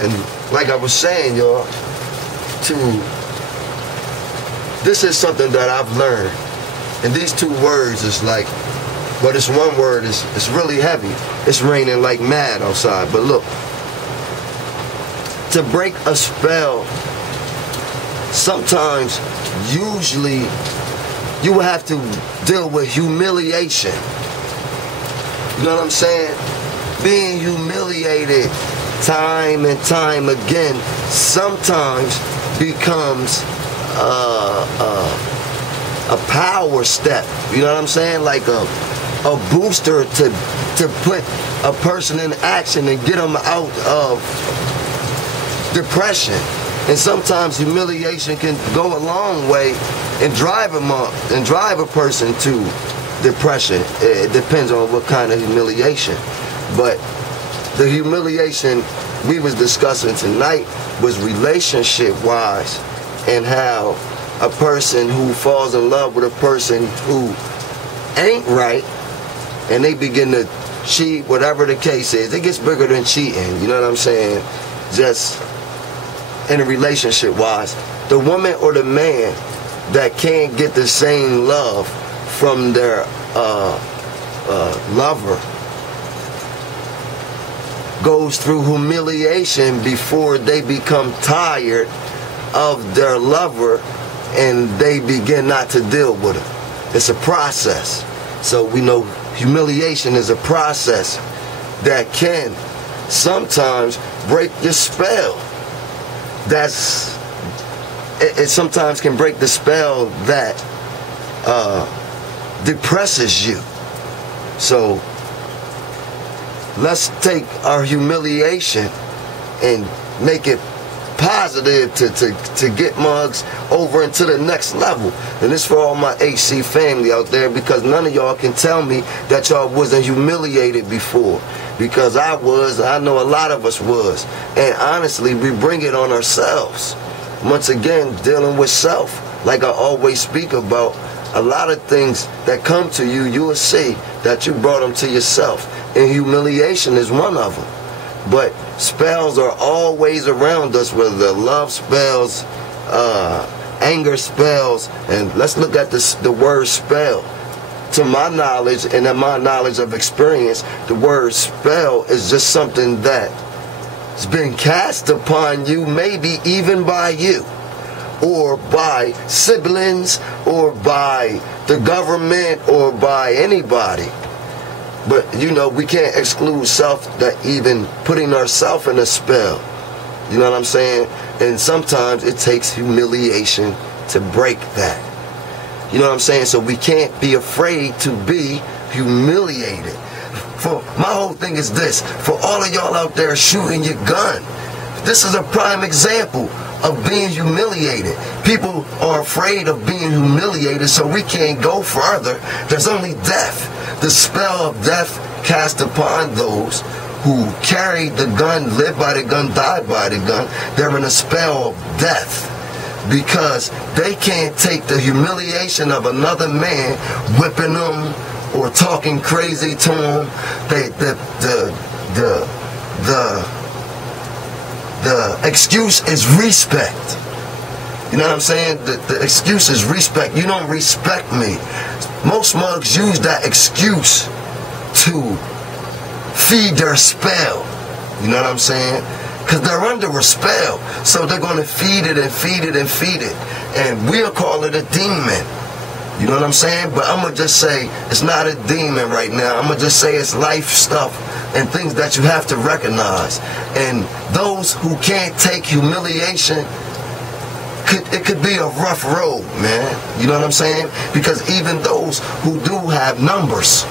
And like I was saying, y'all, this is something that I've learned. And these two words is like, but it's one word, it's really heavy. It's raining like mad outside. But look, to break a spell, sometimes, usually, you will have to deal with humiliation. You know what I'm saying? Being humiliated time and time again sometimes becomes a power step. You know what I'm saying? Like a booster to put a person in action and get them out of depression. And sometimes humiliation can go a long way and drive a person to depression. It depends on what kind of humiliation. But the humiliation we was discussing tonight was relationship-wise, and how a person who falls in love with a person who ain't right, and they begin to cheat, whatever the case is, it gets bigger than cheating. You know what I'm saying? Just in a relationship-wise, the woman or the man that can't get the same love from their lover goes through humiliation before they become tired of their lover and they begin not to deal with it. It's a process. So we know humiliation is a process that can sometimes break your spell. It sometimes can break the spell that depresses you. So let's take our humiliation and make it positive to get mugs over into the next level. And this for all my HC family out there, because none of y'all can tell me that y'all wasn't humiliated before. Because I was, I know a lot of us was. And honestly, we bring it on ourselves. Once again, dealing with self. Like I always speak about, a lot of things that come to you, you will see that you brought them to yourself. And humiliation is one of them. But spells are always around us, whether they're love spells, anger spells, and let's look at the word spell. To my knowledge, and in my knowledge of experience, the word spell is just something that's been cast upon you, maybe even by you, or by siblings, or by the government, or by anybody. But, you know, we can't exclude self, that even putting ourselves in a spell. You know what I'm saying? And sometimes it takes humiliation to break that. You know what I'm saying? So we can't be afraid to be humiliated. For my whole thing is this. For all of y'all out there shooting your gun, this is a prime example of being humiliated. People are afraid of being humiliated, so we can't go further. There's only death. The spell of death cast upon those who carry the gun, live by the gun, die by the gun. They're in a spell of death because they can't take the humiliation of another man whipping them or talking crazy to them. The excuse is respect. You know what I'm saying? The excuse is respect. You don't respect me. Most mugs use that excuse to feed their spell. You know what I'm saying? Because they're under a spell. So they're going to feed it and feed it and feed it. And we'll call it a demon. You know what I'm saying? But I'm going to just say it's not a demon right now. I'm going to just say it's life stuff and things that you have to recognize. And those who can't take humiliation, it could be a rough road, man. You know what I'm saying? Because even those who do have numbers,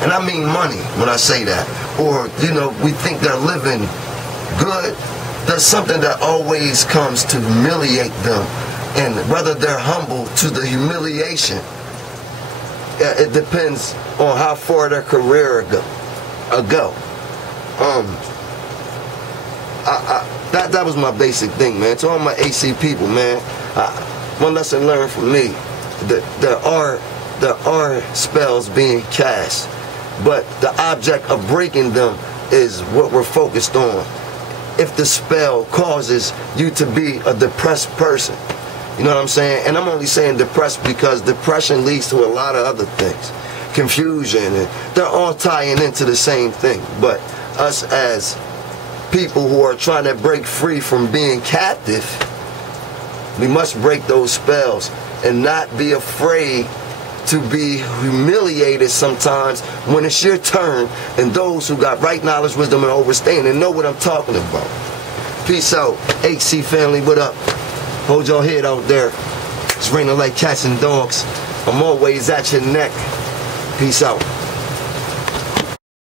and I mean money when I say that, or, you know, we think they're living good, there's something that always comes to humiliate them. And whether they're humble to the humiliation, it depends on how far their career ago. That was my basic thing, man. To all my AC people, man, one lesson learned from me, that there are spells being cast, but the object of breaking them is what we're focused on. if the spell causes you to be a depressed person. You know what I'm saying? And I'm only saying depressed because depression leads to a lot of other things. Confusion, and they're all tying into the same thing. But us as people who are trying to break free from being captive, we must break those spells and not be afraid to be humiliated sometimes when it's your turn, and those who got right knowledge, wisdom, and understanding know what I'm talking about. Peace out. HC family, what up? Hold your head out there. It's raining like cats and dogs. I'm always at your neck. Peace out.